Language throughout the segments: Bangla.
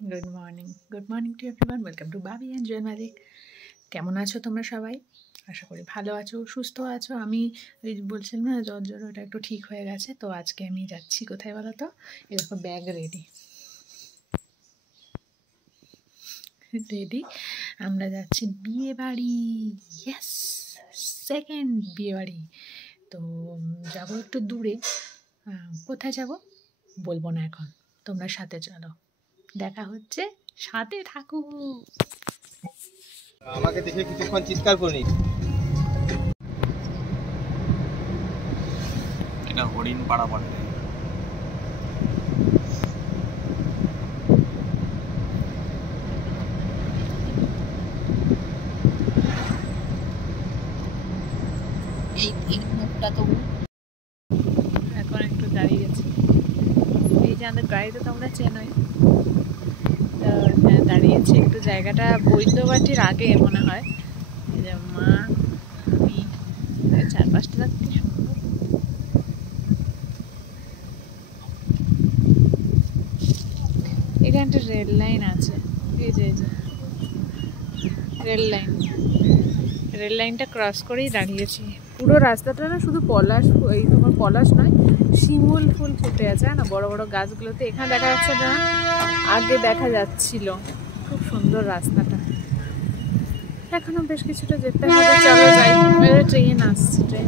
Good morning to everyone. Welcome to Babi and Joy Malik. কেমন আছো তোমরা সবাই? আশা করি ভালো আছো, সুস্থ আছো। আমি ওই বলছিলাম না জ্বর ওটা একটু ঠিক হয়ে গেছে। তো আজকে আমি যাচ্ছি কোথায় বলো তো? এরকম ব্যাগ রেডি আমরা যাচ্ছি বিয়ে বাড়ি। ইয়েস, সেকেন্ড বিয়ে বাড়ি। তো যাবো একটু দূরে। কোথায় যাব বলবো না এখন, তোমরা সাথে চলো, দেখা হচ্ছে, সাথে থাকো। আমাকে দেখে কিছুক্ষণ চিৎকার করি। এটা হরিণ পাড়া বলে। এই মুখটা তো এখন একটু দাঁড়িয়েছি। এই যে আমাদের গাড়িতে তোমরা চেনোই, দাঁড়িয়েছি একটু। জায়গাটা বৈদ্যবাটির আগে মনে হয়। এই যে মা, আমি, চারপাশটা কি সুন্দর। এখানে একটা রেল লাইন আছে। এই যে রেল লাইনটা ক্রস করেই দাঁড়িয়েছি। পুরো রাস্তাটা না শুধু পলাশ, এই তোমার পলাশ নয়, শিমুল ফুল ফুটে আছে না বড় বড় গাছগুলোতে। এখানে দেখা যাচ্ছে না, আগে দেখা যাচ্ছিল। খুব সুন্দর রাস্তাটা। এখনো বেশ কিছুটা যেতে হবে, চলো যাই। ট্রেন আসছে, ট্রেন।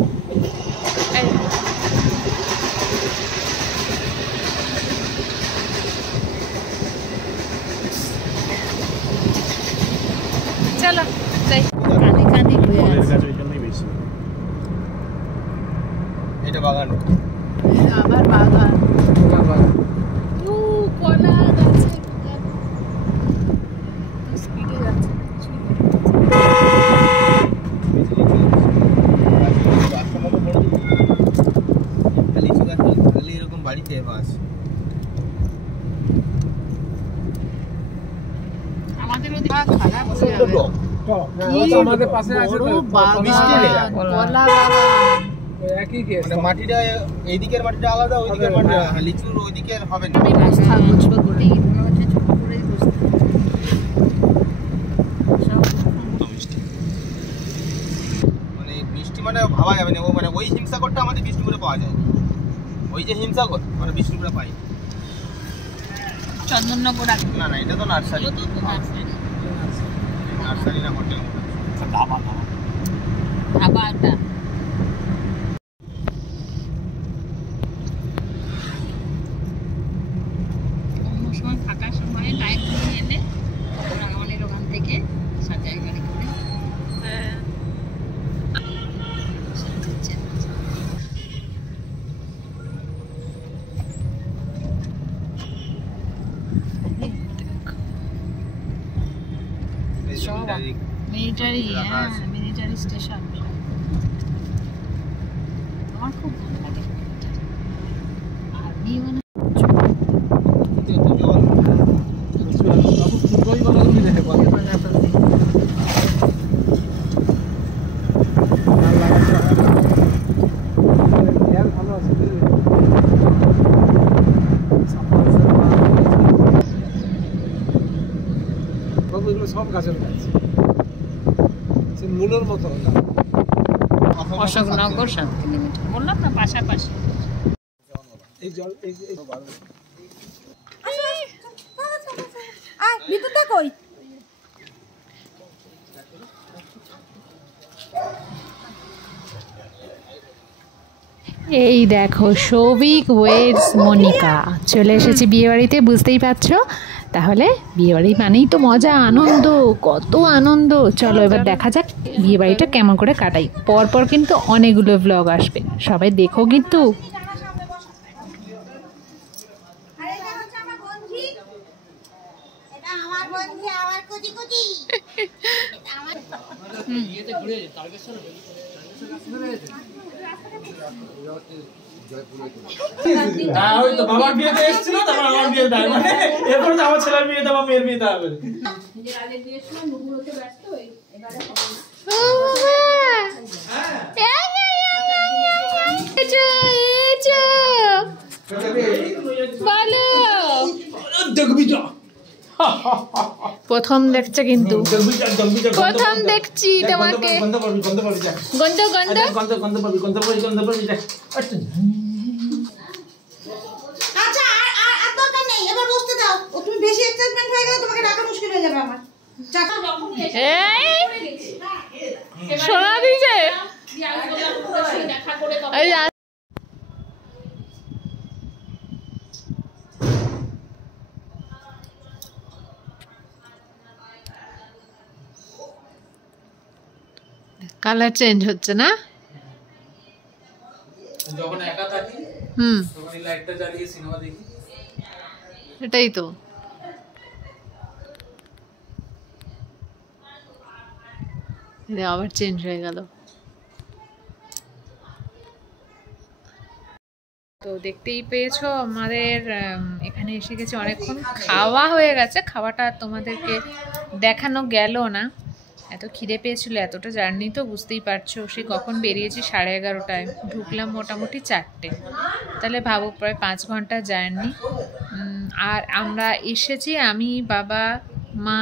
চলো যাই। কানে কানে ঘুরে আছে। এটা বাগান, আবার বাগান। ও কলা গাছে স্পিডে যাচ্ছে। এরকম বাড়িতে বাস। আমাদের ওদিকে খারাপ হয়ে আমাদের পাশে আছে তো কলা বাগান। একই কেস, মানে মাটিটা এইদিকের মাটিটা আলাদা, ওইদিকের মাটিটা লিচুর ওইদিকে হবে না। আমি বসে থাকবো ছোট করে, মনে হচ্ছে ছোট করেই বসে মানে বৃষ্টি মানে ভাবা যাবে না। ও মানে ওই হিমসাগরটা আমাদের বিষ্ণুপুরে পাওয়া যায়। ওই যে হিমসাগর মানে বিষ্ণুপুরে পাই। চন্দননগর না না, এটা তো নার্সারি। নার্সারি না হোটেল, ধাবা ধাবাটা। অন্য সময় ফাঁকা সময়ে টাইম নিয়ে এলে আমাদের ওখান থেকে সাজাই গাড়ি করে। মিলিটারি, হ্যাঁ মিলিটারি স্টেশন। আমার খুব ভালো লাগে আর্মি, মানে সব গাছের গাছ, মূলের মতো। অশোকনগর 7 কিলোমিটার, বললাম না পাশাপাশি। এই জল এই বিদ্যুৎটা কই? এই দেখো সৌভিক ওয়েডস মনিকা চলে এসেছি বিয়ে বাড়িতে, বুঝতেই পারছো। তাহলে বিয়ে বাড়ি মানেই তো মজা, আনন্দ, কত আনন্দ। চলো এবার দেখা যাক বিয়ে বাড়িটা কেমন করে কাটাই। পরপর কিন্তু অনেকগুলো ব্লগ আসবে, সবাই দেখো কিন্তু। বাবার বিয়েতে এসেছিল, তারপর আমার বিয়েতে মানে এরপর তো আমার ছেলের বিয়েতে বা মেয়ের বিয়েতে হবে। ভালো দেখবি তো প্রথম দেখছে কিন্তু, প্রথম দেখছি তোমাকে। গন্ধ আচ্ছা আর দরকার নেই, এবার বসতে দাও। তুমি বেশি এক্সাইটমেন্ট হয়ে গেলে তোমাকে ডাকা মুশকিল হয়ে যাবে আমার। শোনা দিছে কালার চেঞ্জ হচ্ছে না? যখন একা থাকি তখন এই লাইটটা জ্বালিয়ে সিনেমা দেখি। এটাই তো। আবার চেঞ্জ হয়ে গেল। তো দেখতেই পেয়েছো আমাদের এখানে এসে গেছে অনেকক্ষণ, খাওয়া হয়ে গেছে। খাওয়াটা তোমাদেরকে দেখানো গেল না, এত খিদে পেয়েছিল, এতটা জার্নি তো বুঝতেই পারছো। সে কখন বেরিয়েছি 11:30টায়, ঢুকলাম মোটামুটি 4টে, তাহলে ভাবো প্রায় 5 ঘন্টা জার্নি। আর আমরা এসেছি, আমি, বাবা, মা,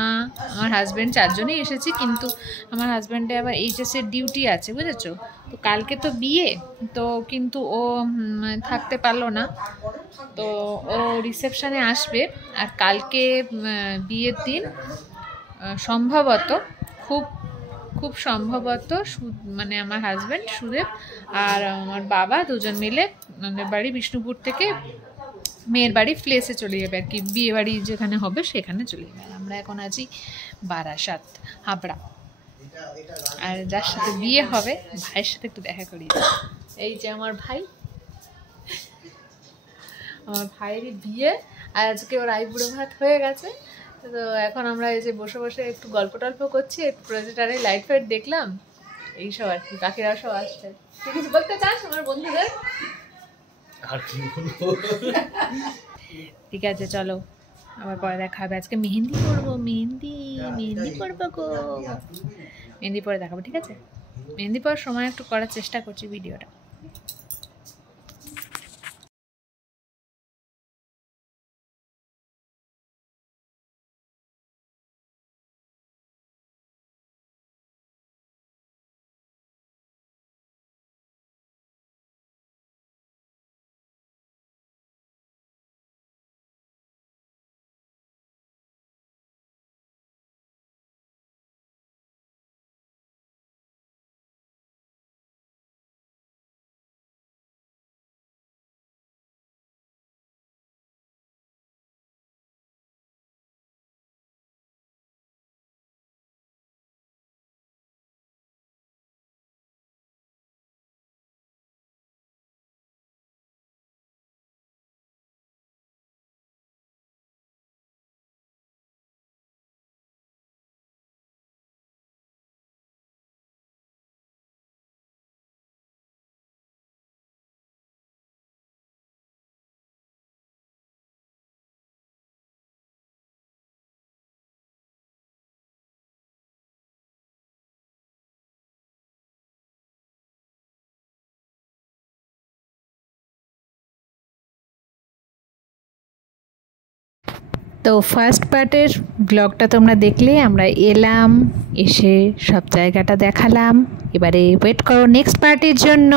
আমার হাজব্যান্ড, 4 জনই এসেছি। কিন্তু আমার হাজব্যান্ডে আবার এইচএসের ডিউটি আছে, বুঝেছো? তো কালকে তো বিয়ে, তো কিন্তু ও থাকতে পারলো না, তো ও রিসেপশানে আসবে। আর কালকে বিয়ের দিন সম্ভবত, খুব সম্ভবত মানে আমার হাজব্যান্ড সুদেব আর আমার বাবা দুজন মিলে আমাদের বাড়ি বিষ্ণুপুর থেকে মেয়ের বাড়ি প্লেসে চলে যাবে আর কি, বিয়ে বাড়ি যেখানে হবে সেখানে চলে যাবে। আমরা এখন আছি বারাসাত, হাবড়া। আর যার সাথে বিয়ে হবে ভাইয়ের সাথে একটু দেখা করি। এই যে আমার ভাই, আমার ভাইয়েরই বিয়ে, আর আজকে ওর আইবুড়ো ভাত হয়ে গেছে। তো এখন আমরা এই যে বসে বসে একটু গল্প টল্প করছি, একটু প্রজেক্টারে লাইট ফাইট দেখলাম, এইসব আর কি। বাকিরাও সব আসছে। তুই কিছু বলতে চাস আমার বন্ধুদের? আর কি বলবো? ঠিক আছে, চলো আবার পরে দেখা হবে। আজকে মেহেন্দি করবো, মেহেন্দি করবো গো, মেহেন্দি পরে দেখাবো, ঠিক আছে? মেহেন্দি পর সময় একটু করার চেষ্টা করছি ভিডিওটা। তো ফার্স্ট পার্টের ব্লগটা তোমরা দেখলে, আমরা এলাম, এসে সব জায়গাটা দেখালাম। এবারে ওয়েট করো নেক্সট পার্টের জন্য।